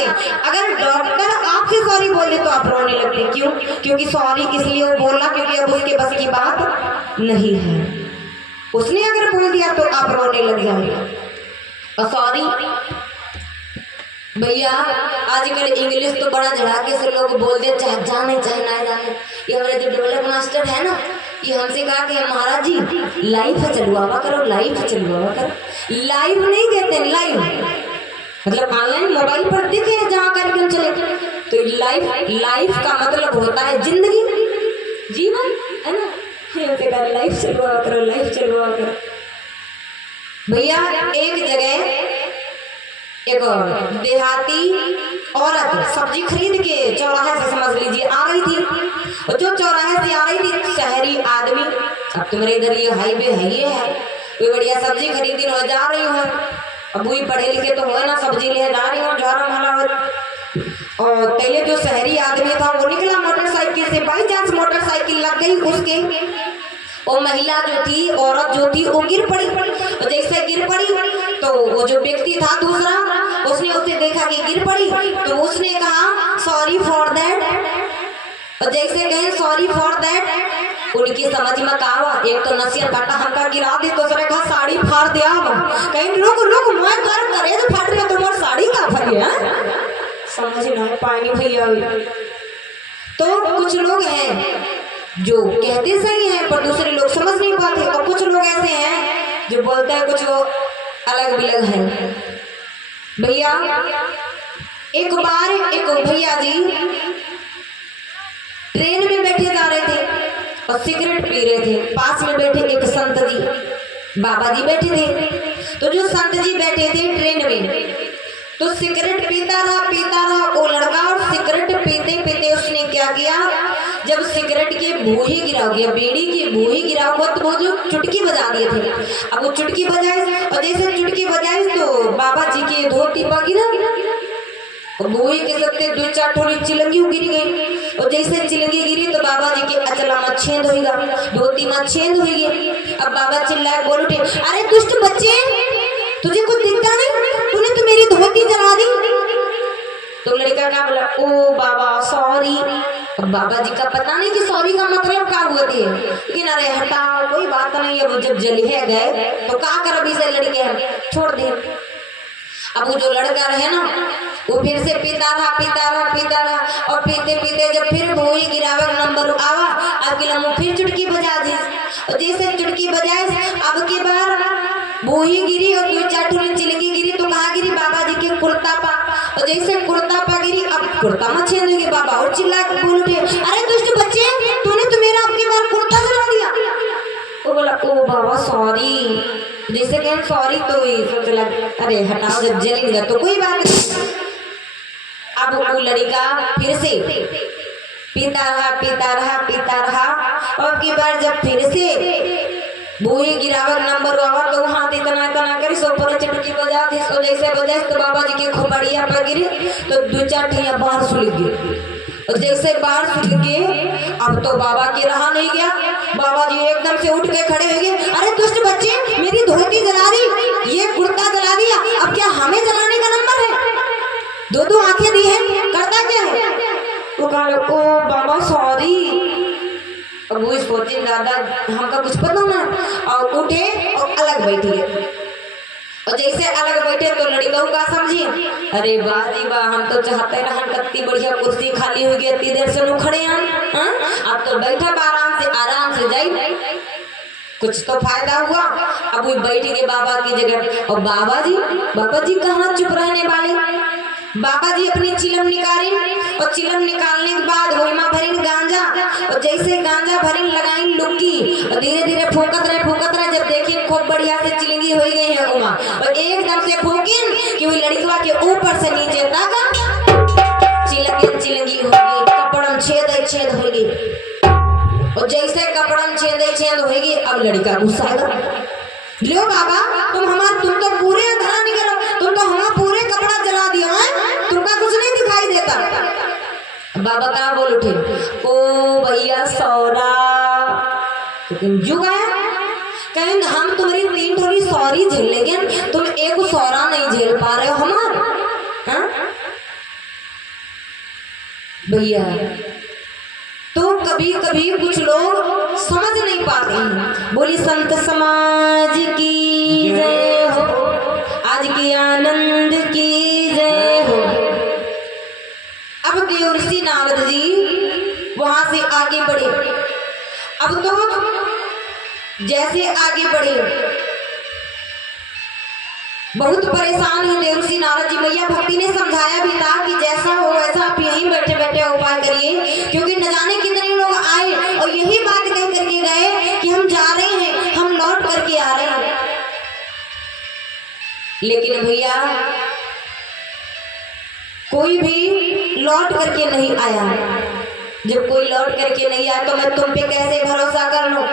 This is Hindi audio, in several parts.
जाते हैं। अगर डॉक्टर आपसे सॉरी बोले तो आप रोने लगते हैं। क्यों? क्योंकि सॉरी इसलिए वो बोला क्योंकि अब उसके बस की बात नहीं है। उसने अगर बोल दिया तो आप रोने लग जाएंगे। और सॉरी भैया आजकल इंग्लिश तो बड़ा झड़ाके से लोग बोलते, चाहे जाने चाहे ना जाने। ये हमारे जो डेवलप मास्टर है ना, ये हमसे कहा कि महाराज जी लाइव चलवावा करो, लाइव चलवावा करो। लाइव नहीं कहते, लाइव मतलब ऑनलाइन मोबाइल पर देखे जहाँ करके चले, तो लाइफ का मतलब होता है जिंदगी, जीवन, है ना। लाइफ चलवावा करो, लाइफ चलवावा करो। भैया एक जगह एक देहाती औरत सब्जी खरीद के चौराहे से, समझ लीजिए, आ रही थी। और जो चौराहे से आ रही थी शहरी आदमी, अब तुम्हारे इधर ये हाईवे है, ये है, कोई बढ़िया सब्जी खरीदी हो, जा रही हूँ। अब वही पढ़े लिखे तो हो ना, सब्जी ले जा रही हूँ, झारा भला हो। और पहले जो शहरी आदमी था वो निकला मोटरसाइकिल से, बाई चांस मोटरसाइकिल लग गई उसके। और महिला जो थी, औरत जो थी, वो गिर पड़ी। और जैसे गिर पड़ी तो वो जो व्यक्ति था दूसरा, उसने उसे देखा कि गिर पड़ी, तो उसने कहा सॉरी फॉर दैट। और जैसे कहे सॉरी फॉर दैट, उनकी समझ में कहा एक तो नसिया काटा हमका गिरा दे, तो सर कहा साड़ी फाड़ दिया। कहीं रुक रुक मैं कर करे तो फाड़ रहे, तुम्हारी साड़ी का फट गया, समझ ना पाएंगे भैया। तो कुछ लोग हैं जो कहते सही है पर दूसरे लोग समझ नहीं पाते, और कुछ लोग ऐसे हैं जो बोलते हैं कुछ वो अलग बिलग है। भैया एक बार एक भैया जी ट्रेन में बैठे जा रहे थे और सिगरेट पी रहे थे। पास में बैठे एक संत जी बाबा जी बैठे थे। तो जो संत जी बैठे थे ट्रेन में, तो सिगरेट पीता रहा वो लड़का। और सिगरेट पीते पीते उसने क्या किया, जब सिगरेट के बूही गिरा गया, बीड़ी की बूही गिरा हुआ, तो वो जो चुटकी बजा दिए थे। अब वो चुटकी बजाई, और जैसे चुटकी बजाई तो बाबा जी की धोती पर गिरा, और बूही के सकते दो चार थोड़ी चिलंगी गिर गई। और जैसे चिलंगी गिरी तो बाबा जी के अचला में छेद हो गया, धोती में छेद हो गई। अब बाबा चिल्लाए बोल उठे, अरे दुष्ट बच्चे, तुझे कुछ दिखता नहीं, तूने तो मेरी धोती जला दी। तो लड़का का बोला, ओ बाबा सॉरी। अब बाबा जी का पता नहीं कि सॉरी का मतलब क्या हुआ थी, लेकिन अरे हटाओ कोई बात नहीं, अब जब जलिए गए तो क्या कर, अभी से लड़के हम छोड़ दे। अब वो जो लड़का रहे ना, वो फिर से पीता रहा, और पीते पीते जब फिर भूई गिरावे नंबर आवा, अब के लम्बू फिर चुटकी बजा दी। और जैसे चुटकी बजाए, अब के बार भूई गिरी और दो चार ठोली चिलंगी गिरी, तो कहाँ गिरी, बाबा जी के कुर्ता पा। और जैसे कुर्ता पा गिरी, अब कुर्ता में छेद हो गया। बाबा और चिल्ला के बोल उठे, अरे दुष्ट बच्चे, तूने तो मेरा अब के बार कुर्ता जला दिया। वो बोला, ओ बाबा सॉरी। जैसे कहें सॉरी तो सोच लगा, अरे हटाओ जब जल गया तो कोई बात नहीं। अब वो लड़का फिर से पीता रहा, और की बार जब फिर से बूही गिरावर नंबर आवा, तो हाथ इतना करी सो पर चुटकी बजा दी। सो जैसे बजाए तो बाबा जी के खोपड़िया पर गिरी, तो दो चार ठिया बाहर सुलग गई। और जैसे बाहर सुलग गए, अब तो बाबा के रहा नहीं गया। बाबा जी एकदम से उठ के खड़े हो गए, अरे दुष्ट बच्चे, मेरी धोती जला दी, ये कुर्ता जला दिया, अब क्या हमें जलाने का नंबर है? दो आंखें दी हैं, करता क्या है? वो कहा, ओ बाबा सॉरी। अब वो सोचे दादा हमका कुछ पता ना, और उठे और अलग बैठे। और जैसे अलग बैठे तो लड़का का समझी, अरे वाह जी वाह, हम तो चाहते रहन कत्ती बढ़िया कुर्सी खाली हो गई, इतनी देर से खड़े हैं, अब तो बैठा आराम से जाई, कुछ तो फायदा हुआ। अब वो बैठ गए बाबा की जगह। और बाबा जी कहाँ चुप रहने वाले। बाबा जी अपनी चिलम निकाली, और चिलम निकालने के बाद वही माँ भरीन गांजा, और जैसे गांजा भरीन लगाई लुक्की, और धीरे धीरे फूकत रहे। जब देखिए खूब बढ़िया से चिलंगी हो गई है उमा, और एकदम से फूकिन कि वो लड़कवा के ऊपर से नीचे तक चिलंगी हो गई, कपड़म छेद हो गई। और जैसे कपड़म छेद हो गई, अब लड़का गुस्सा आएगा, लो बाबा तुम तो पूरे अंधेरा निकलो, तुम तो हमारा पूरे कपड़ा जला दिया है, तुमका कुछ नहीं दिखाई देता। बाबा का बोल उठे, ओ भैया सौरा, जुग आया, कहें हम तुम्हारी 3 थोड़ी सॉरी झेल लेंगे, तुम एक सौरा नहीं झेल पा रहे हो हमारा। भैया तो कभी कभी कुछ लोग समझ नहीं पाते हैं। बोली संत समाज की जय हो, आज के आनंद की जय हो। अब देवर्षि नारद जी वहां से आगे बढ़े। अब तो जैसे आगे बढ़े बहुत परेशान है देवर्षि नारद जी। मैया भक्ति ने समझाया भी था कि जैसा हो वैसा आप यहीं बैठे बैठे उपाय करिए, क्योंकि न जाने कितने लोग आए और यही बात कह करके गए कि हम जा रहे हैं, हम लौट करके आ रहे हैं। लेकिन भैया कोई भी लौट करके नहीं आया। जब कोई लौट करके नहीं आया तो मैं तुम पे कैसे भरोसा कर लूं।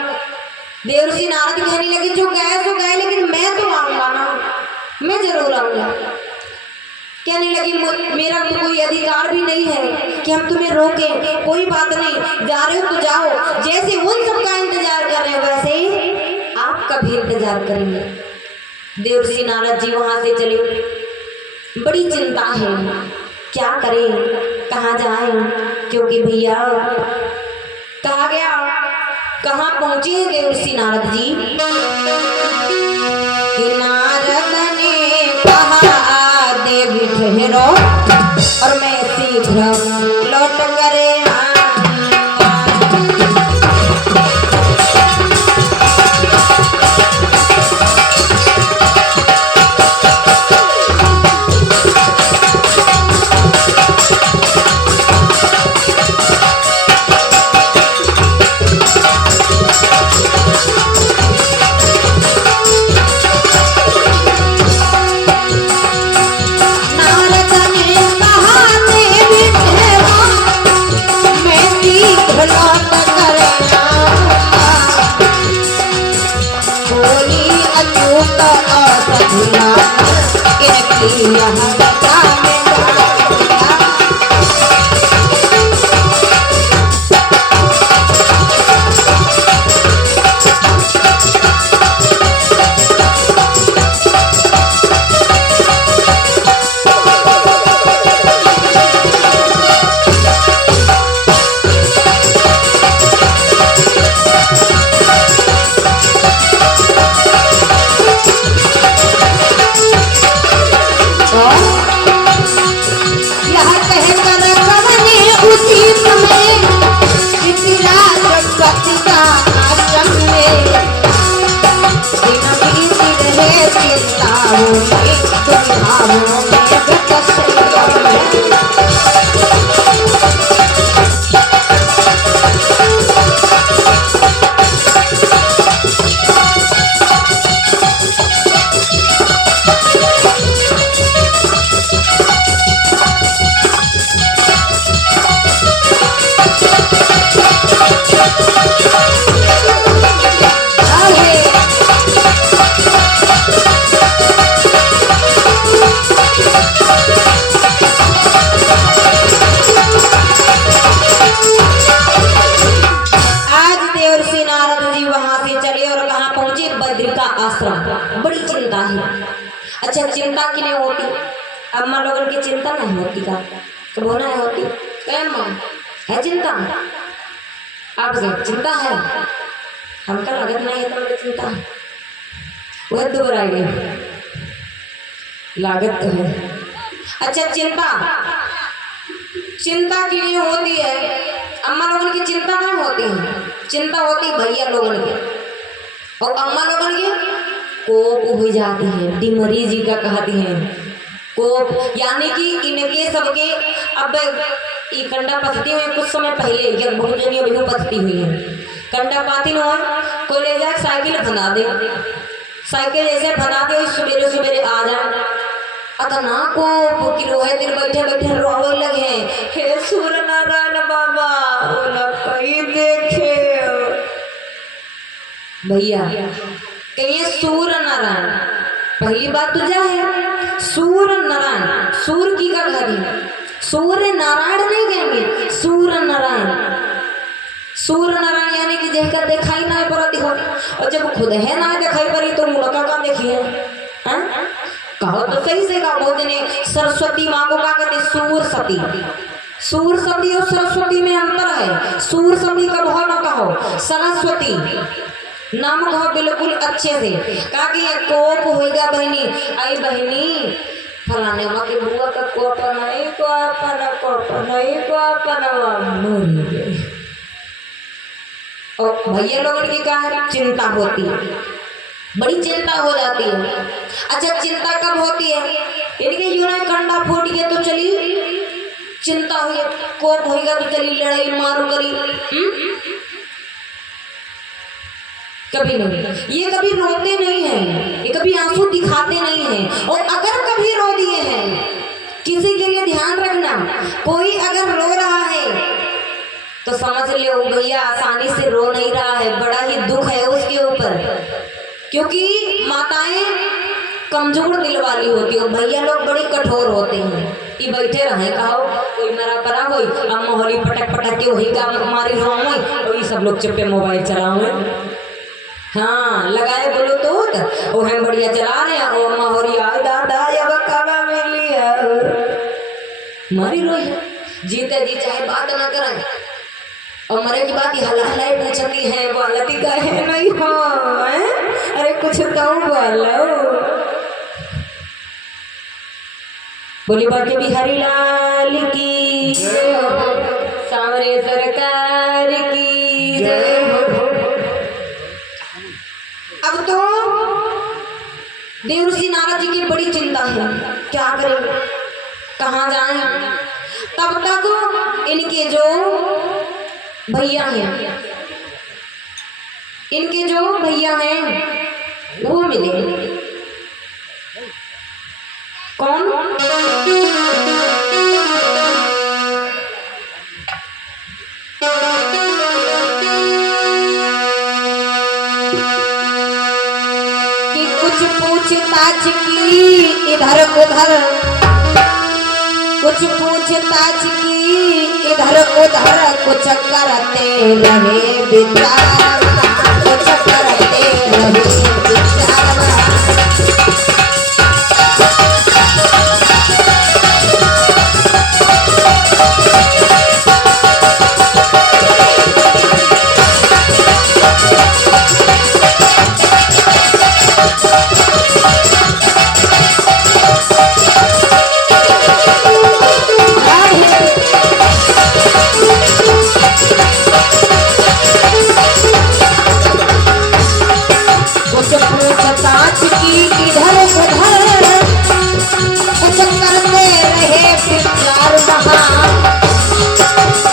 देवर्षि नारद कहने लगे जो गए सो गए, लेकिन मैं तो आऊंगा ना, मैं जरूर आऊंगा। कहने लगी मेरा तो कोई अधिकार भी नहीं है कि हम तुम्हें रोकें, कोई बात नहीं, जा रहे हो तो जाओ। जैसे उन सबका इंतजार कर रहे हो वैसे आपका भी इंतजार करेंगे। देवर्षि नारद जी वहां से चले। बड़ी चिंता है, क्या करें, कहाँ जाएं, क्योंकि भैया कहा गया कहाँ पहुंचे देवर्षि नारद जी कि नारद ने कहा देवी ठहरो और मैं शीघ्र लौट करे बड़ी चिंता है। अच्छा चिंता की नहीं होती, अम्मा लोगों की चिंता नहीं होती का तो होना है होती है चिंता। आपसे चिंता है, हमका लागत नहीं है तो चिंता है वह दोहराई लागत तो है। अच्छा चिंता चिंता की नहीं होती है, अम्मा लोगों की चिंता नहीं होती है, चिंता होती भैया लोगों की। और अम्मा लोगों की कोप हो जाती है, डिमरी जी का कहती है कोप, यानी कि इनके सबके अब ये कंडा पसती हुई कुछ समय पहले या बहुत जगह भी पसती हुई है कंडा पाती न हो, कोई ले जाए साइकिल बना दे, साइकिल जैसे बना दे सवेरे सवेरे आ जाए अतना को कि रोहे दिन बैठे बैठे रोवे लगे हे सूर्य नारायण बाबा कहीं देखे भैया कहिए सूर्य नारायण। पहली बात तो जा है सूर्य नारायण, सूर्य की का घड़ी सूर्य नारायण नहीं कहेंगे सूर्य नारायण। सूर्य नारायण यानी कि जहकर दिखाई ना पड़ती हो, और जब खुद है ना दिखाई पड़ी तो मुड़का का देखिए कहो तो सही से कहा बहुत ने सरस्वती माँ को क्या कहते सूर सती, सूर सती और सरस्वती में अंतर है। सूर सती का भाव न कहो, सरस्वती नाम कहो बिल्कुल अच्छे से। कहा कि कोप होएगा बहनी, आई बहनी फलाने के बुआ का कोप नहीं, कोप नहीं। और भैया लोगों की क्या चिंता होती है, बड़ी चिंता हो जाती है। अच्छा चिंता कब होती है? इनके यूं ना कंडा फूट गया तो चली चिंता हुई, कोप होएगा तो चली लड़ाई मारो करी। कभी नहीं, ये कभी रोते नहीं हैं, ये कभी आंसू दिखाते नहीं हैं। और अगर कभी रो दिए हैं, किसी के लिए ध्यान रखना, कोई अगर रो रहा है तो समझ ले वो भैया आसानी से रो नहीं रहा है, बड़ा ही दुख है उसके ऊपर। क्योंकि माताएं कमजोर दिल वाली होती है, भैया लोग बड़े कठोर होते हैं। ये बैठे रहे कहो कोई मरा परा हो, अम्मा होली पटक पटक के वही का मारी रो और ये सब लोग चुपे मोबाइल चलाओ। हाँ लगाए ब्लूटूथ वो हम बढ़िया चला रहे हैं, ओ अम्मा होली आए दादा अब कब मिली मारी रोई। जीते जी चाहे बात ना करें और मरे की बात हलाई पूछती है, बोलती का है नहीं हो, अरे कुछ तो बोलो। बोली बाटे बिहारी लाल की सांवरे सरकार की जय। अब तो देवर्षि नारद जी की बड़ी चिंता है, क्या करें कहाँ जाएं। तब तक इनके जो भैया हैं, इनके जो भैया हैं वो मिले। कौन? कि कुछ पूछताछ की इधर उधर, कुछ पूछताछ की इधर उधर, कुछ करते रहे विचार, कुछ करते रहे विचार।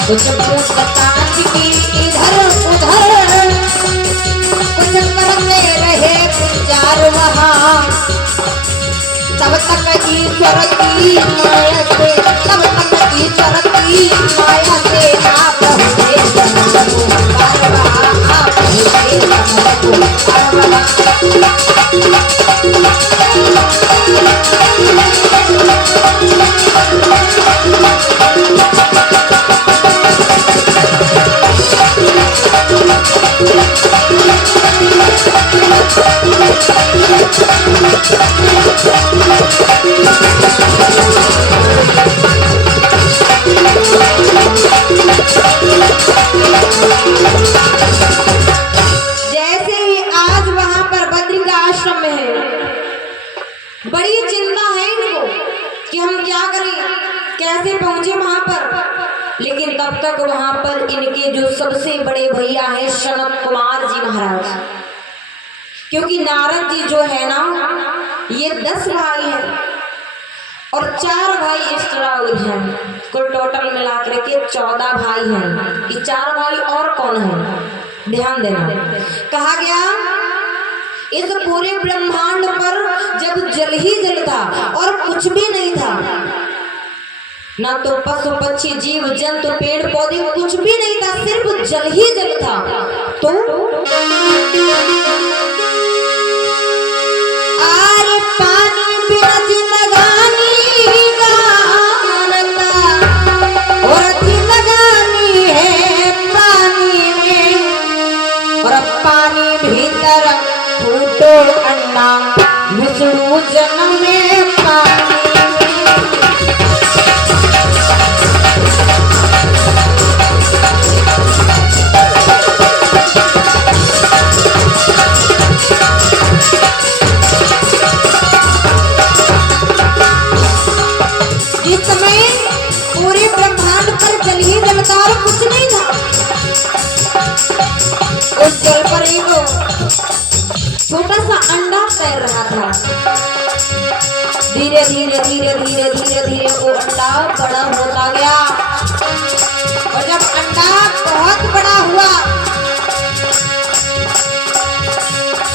कुछ पूछताछ की इधर उधर, कुछ करते रहे विचार वहाँ। तब तक ईश्वर की माया से, तब तक ईश्वर की माया से आप हुए कमल को पार रहा, आप हुए कमल को पार रहा। जैसे ही आज वहां पर बद्री का आश्रम में है, बड़ी चिंता है इनको कि हम क्या करें, कैसे पहुंचे वहां पर। लेकिन तब तक वहां पर इनके जो सबसे बड़े भैया हैं सनत कुमार जी महाराज, क्योंकि नारद जी जो है ना ये 10 भाई हैं और 4 भाई एक्स्ट्रा हैं, कुल टोटल मिलाकर के 14 भाई हैं। ये 4 भाई और कौन है ध्यान देना। कहा गया इस पूरे ब्रह्मांड पर जब जल ही जल था और कुछ भी नहीं था, ना तो पशु पक्षी जीव जंतु पेड़ पौधे कुछ भी नहीं था, सिर्फ जल ही जल था। तो आरे पानी बिना जिंदगानी गानता, और जिंदगानी है पानी में, और पानी भीतर फूटो अन्ना, विष्णु जन्म में पानी में। जिस समय पूरे ब्रह्मांड पर जल ही जल था और कुछ नहीं था, उस जल पर एक छोटा सा अंडा तैर रहा था। धीरे धीरे धीरे धीरे धीरे धीरे वो अंडा बड़ा होता गया और जब अंडा बहुत बड़ा हुआ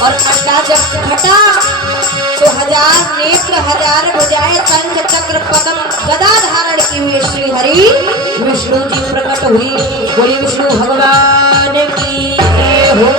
और अंडा जब फटा तो 1000 नेत्र 1000 भुजाएं शंख चक्र पद्म गदा धारण की हुई श्री हरि विष्णु जी प्रकट हुई। बोली विष्णु भगवान की हो।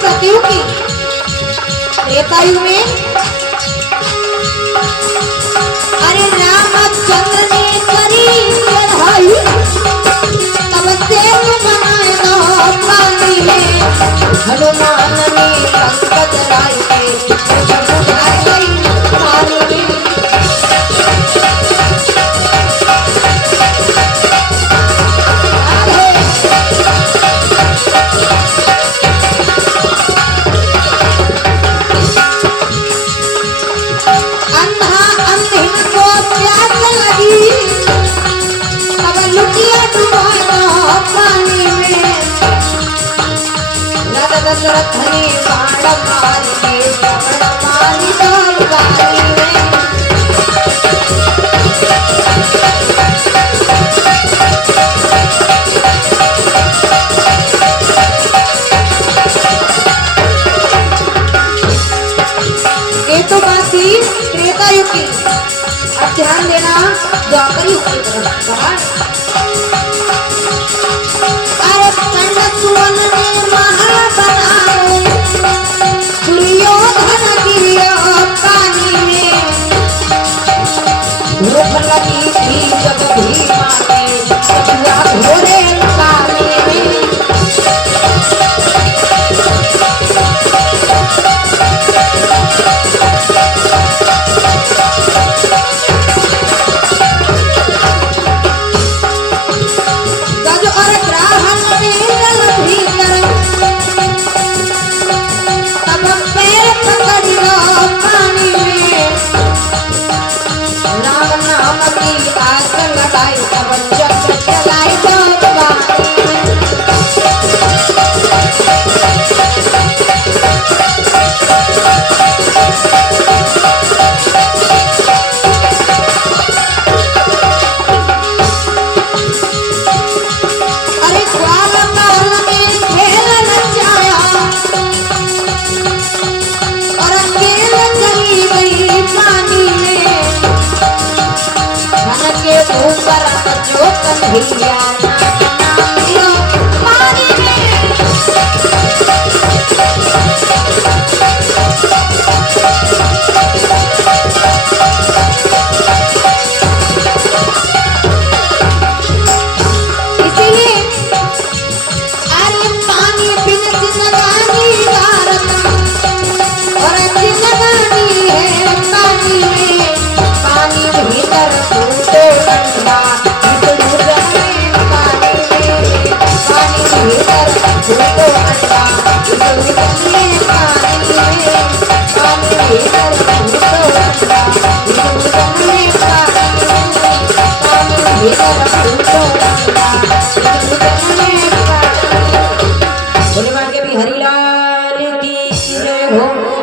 सतयुग की त्रेतायुग में अरे रामचंद्र ने करी चढ़ाई तपस्या बनाए दो पानी में हनुमान ने संकट राय के पानी में दशरथ ने बाण मारी के श्रवण मारी दरबारी में ये तो बात थी त्रेता युग की। अब ध्यान देना द्वापर युग की तरफ। अरे पंडित सुवन ने महा बनाए दुर्योधन गिरियो पानी में भूख लगी थी जब भीमा ने कछुआ घोड़े पानी में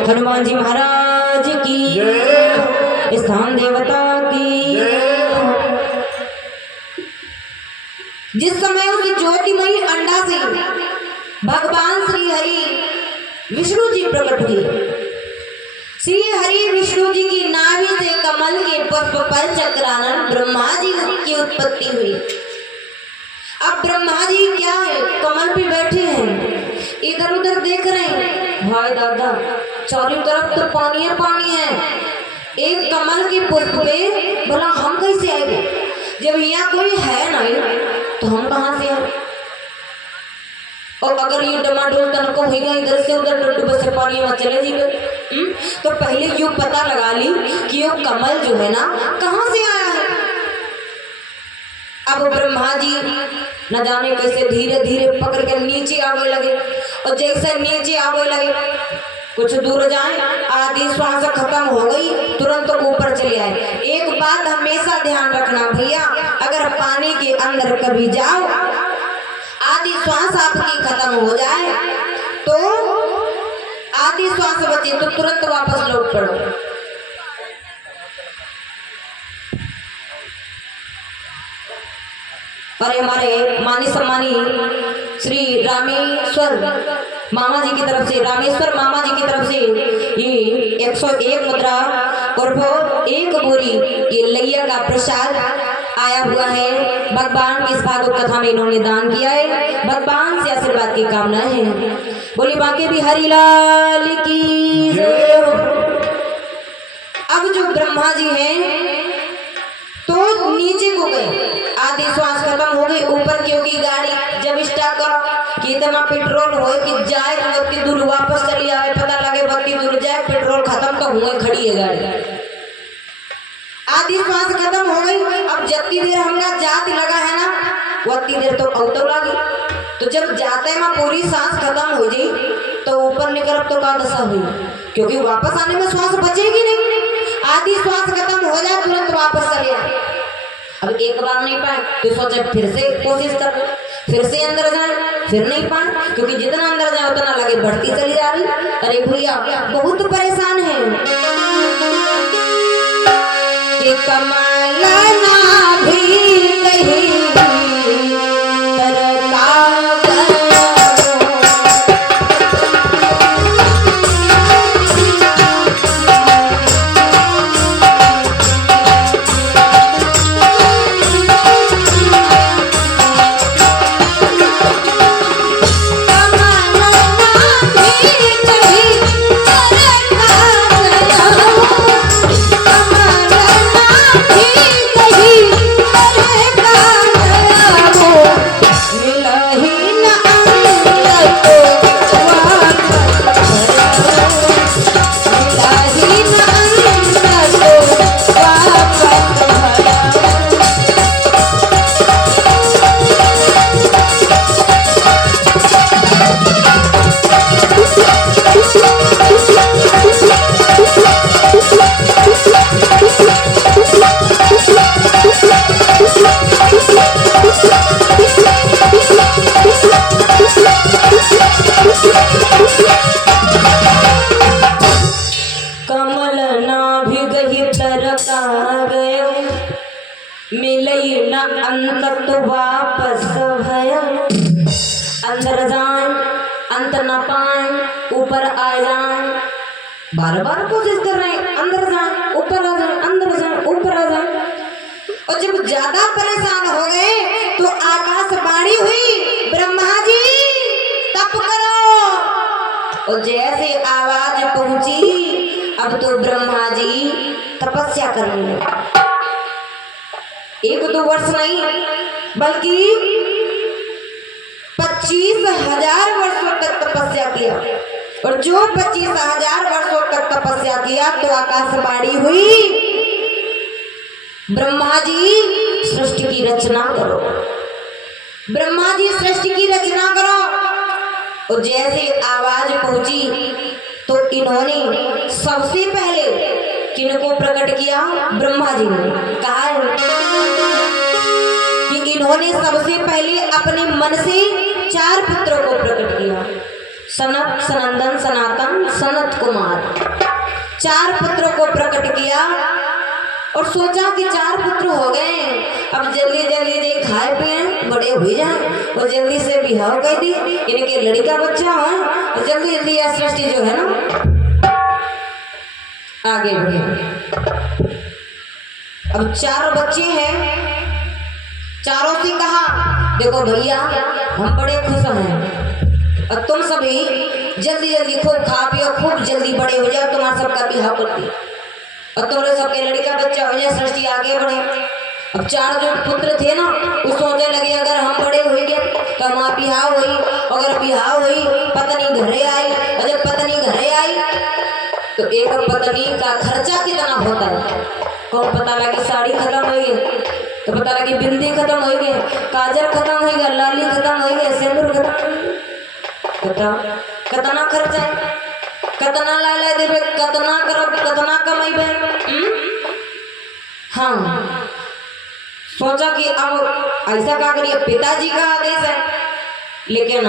हनुमान जी महाराज की स्थान देवता की। जिस समय उस ज्योतिमयी अंडा से भगवान श्री हरि विष्णु जी प्रकट हुए, श्री हरि विष्णु जी की नाभि से कमल के पुष्प पर चक्रानन ब्रह्मा जी की उत्पत्ति हुई। अब ब्रह्मा जी क्या है, कमल पे बैठे हैं, इधर उधर देख रहे हैं। भाई दादा, चारों तरफ तो पानी है, एक कमल के पुष्प पे भला हम कैसे आएंगे? जब यहाँ कोई है नहीं तो हम कहाँ से आए? और अगर ये डमाडोल तन को होगा इधर से उधर डुब से पानी में चले जाएंगे, तो पहले यूं पता लगा ली कि ये कमल जो है ना कहाँ से आया है। अब ब्रह्मा जी न जाने कैसे धीरे धीरे पकड़ कर नीचे आवे लगे, और जैसे नीचे आवे लगे कुछ दूर जाए, आधी श्वास खत्म हो गई, तुरंत ऊपर चले आए। एक बात हमेशा ध्यान रखना भैया, अगर पानी के अंदर कभी जाओ, आधी श्वास आपकी खत्म हो जाए, तो आधी श्वास बची तो तुरंत वापस लौट पड़ो। और हमारे मानी सम्मानी श्री रामेश्वर मामा जी की तरफ से, रामेश्वर मामा जी की तरफ से ये 101 मुद्रा और वो 1 बोरी ये लैया का प्रसाद आया हुआ है। भगवान की इस भागवत कथा में इन्होंने दान किया है, भगवान से आशीर्वाद की कामना है। बोली बांके बिहारी लाल की जय। अब जो ब्रह्मा जी हैं तो नीचे को गए, आधी श्वास खत्म हो गई, ऊपर क्योंकि गाड़ी जब स्टार्ट करो कि इतना पेट्रोल हो कि जाए बत्ती दूर वापस चली आए, पता लगे बत्ती दूर जाए पेट्रोल खत्म तो हुए खड़ी है गाड़ी। आधी श्वास खत्म हो गई, अब जितनी देर हमका जात लगा है ना उतनी देर तो औतो लगी, तो जब जाते में पूरी सांस खत्म हो जाई तो ऊपर निकल तो का दशा हुई, क्योंकि वापस आने में श्वास बचेगी नहीं। आधी श्वास खत्म हो जाए तुरंत वापस चले आए। अब एक बार नहीं पाए तो सोचे फिर से कोशिश कर, फिर से अंदर जाए, फिर नहीं पाए, क्योंकि जितना अंदर जाए उतना लगे बढ़ती चली जा रही। अरे भैया बहुत परेशान है कि कमल ना भी नहीं अंत तो वापस भया, अंदर जान अंत न पाए ऊपर आ जाए, बार बार कोशिश कर रहे हैं अंदर जाए ऊपर आ जाए, अंदर जाए ऊपर आ जाए। और जब ज्यादा परेशान हो गए तो आकाशवाणी हुई, ब्रह्मा जी तप करो। और जैसे आवाज पहुंची अब तो ब्रह्मा जी तपस्या करने लगे। 1-2 वर्ष नहीं बल्कि 25,000 वर्षों तक तपस्या किया, और जो 25,000 वर्षों तक तपस्या किया तो आकाशवाणी हुई, ब्रह्मा जी सृष्टि की रचना करो, ब्रह्मा जी सृष्टि की रचना करो। और जैसे आवाज पहुंची तो इन्होंने सबसे पहले किनको प्रकट किया? ब्रह्मा जी ने कहा कि इन्होंने सबसे पहले अपने मन से 4 पुत्रों को प्रकट किया, सनत, सनंदन, सनातन, सनत कुमार। 4 पुत्रों को प्रकट किया और सोचा कि 4 पुत्र हो गए, अब जल्दी जल्दी दे खाए पिए बड़े हो जाए और जल्दी से बिहाव कर दी, इनके लड़का बच्चा हो और जल्दी जल्दी यह सृष्टि जो है ना आगे बढ़े। अब चारों बच्चे हैं, चारों से कहा देखो भैया हम बड़े खुश हैं और तुम सभी जल्दी जल्दी खूब खा पियो, खूब जल्दी बड़े हो जाओ, तुम्हारा सबका बिहाव कर दिया और तुम्हारे सबके लड़का बच्चा हो जाए, सृष्टि आगे बढ़े। अब चार जो पुत्र थे ना वो सोचने लगे अगर हम बड़े हो गए तो हमारा बिहाव हुई, अगर बिहाव हुई पत्नी घरे आई और जब पत्नी घरे आई तो एक पत्नी का खर्चा कितना होता है, कौन पता लगी साड़ी खत्म हो गई तो पता लगी बिंदी खत्म हो गई, काजल खत्म हो गया, लाली खत्म हो गया, सिंदूर खत्म हो गया। बताओ कितना खर्चा है, कितना ला ला देवे, कितना करब, कितना कमाइबे। हाँ सोचा कि अब ऐसा क्या करिए, पिताजी का आदेश है लेकिन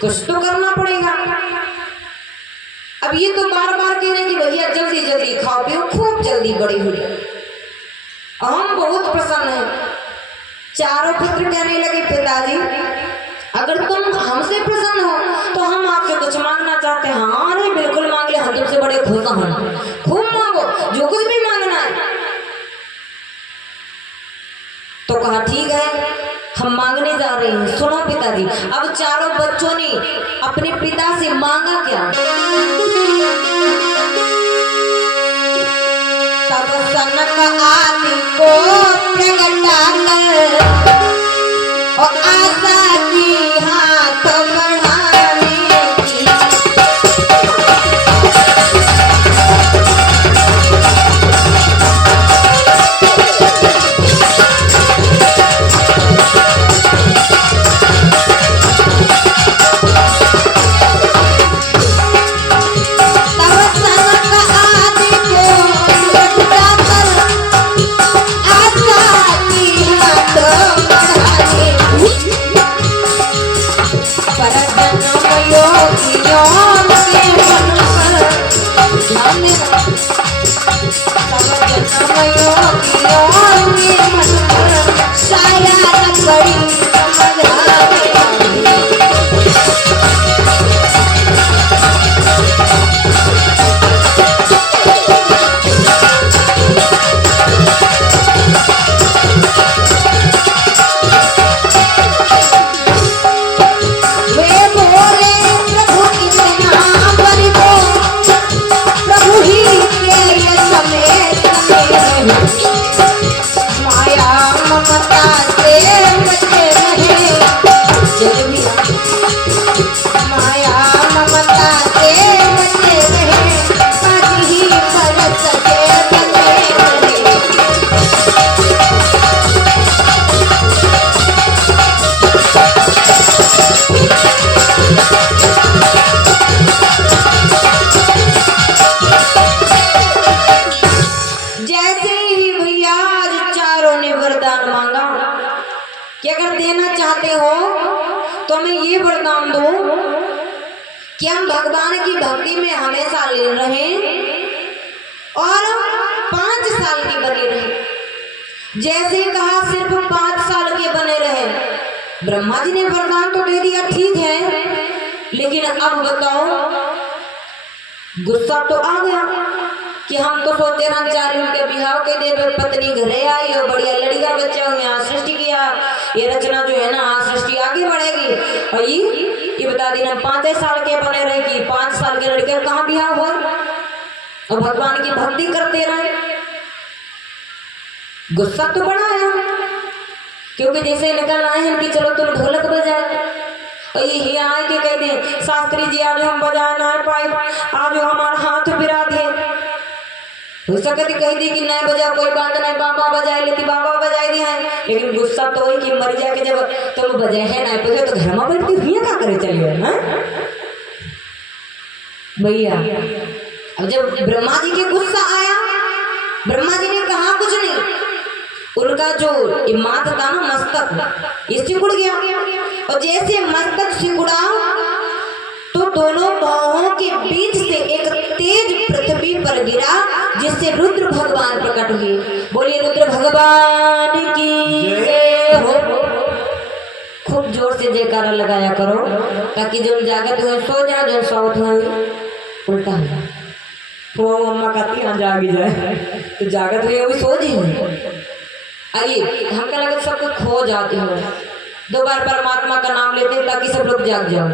कुछ तो करना पड़ेगा। अब ये तो बार बार कह रहे कि भैया जल्दी जल्दी खाओ पियो, खूब जल्दी बड़ी हुई। हम बहुत प्रसन्न हैं। चारों पुत्र कहने लगे पिताजी अगर तुम हमसे प्रसन्न हो तो हम आपसे कुछ मांगना चाहते हैं। हाँ अरे बिल्कुल मांग ले, हम तुमसे बड़े खुश हैं, खूब मांगो जो कुछ भी मांगना है। तो कहा ठीक है हम मांगने जा रहे हैं। सुनो पिताजी, अब चारों बच्चों ने अपने पिता से मांगा क्या, तब सनक आदि को प्रगटा कर और आशा की हाथ बढ़ाने की। कि हम भगवान की भक्ति में हमेशा लीन रहें और 5 साल की बनी रहे। जैसे कहा सिर्फ 5 साल के बने रहे। ब्रह्मा जी ने वरदान तो दे दिया, ठीक है, लेकिन अब बताओ गुस्सा तो आ गया कि हम तो सोचे रंचारी उनके बिहाव के देवे, पत्नी घरे आई और बढ़िया लड़का बच्चा हो, यहाँ सृष्टि किया, ये रचना जो है ना सृष्टि आगे बढ़ेगी। और ये बता देना 5 साल के बने रहे कि 5 साल के लड़के कहाँ बिहाव हो और भगवान की भक्ति करते रहे। गुस्सा तो बड़ा है क्योंकि जैसे निकल आए हैं कि चलो तुम ढोलक बजाए और ये आए के कहते शास्त्री जी आज हम बजा ना पाए, आज हमारा हाथ बिरा थे। हो सकती कही थी कि नहीं बजा कोई बात नहीं, बाबा बजाए लेती, बाबा बजाए दिया है, लेकिन गुस्सा तो वही कि मर जाके जब तुम बजाए है ना बजे तो घर में बैठ के भैया क्या करे चलिए ना भैया। अब जब ब्रह्मा जी के गुस्सा आया, ब्रह्मा जी ने कहा कुछ नहीं, उनका जो माथ था ना मस्तक ये सिकुड़ गया और जैसे मस्तक सिकुड़ा तो दोनों बाहों के बीच से एक तेज पृथ्वी पर गिरा जिससे रुद्र भगवान प्रकट हुए। बोलिए रुद्र भगवान की जय हो। खूब जोर से जयकारा लगाया करो ताकि जो जागत हुए सो जाए, जो सौत हुए उल्टा हो। वो अम्मा कहती हाँ जाग जाए, तो जागत हुई अभी सो जी। आइए हमका लगा सब कुछ खो जाते हो, दो बार परमात्मा का नाम लेते हैं ताकि सब लोग जाग जाओ।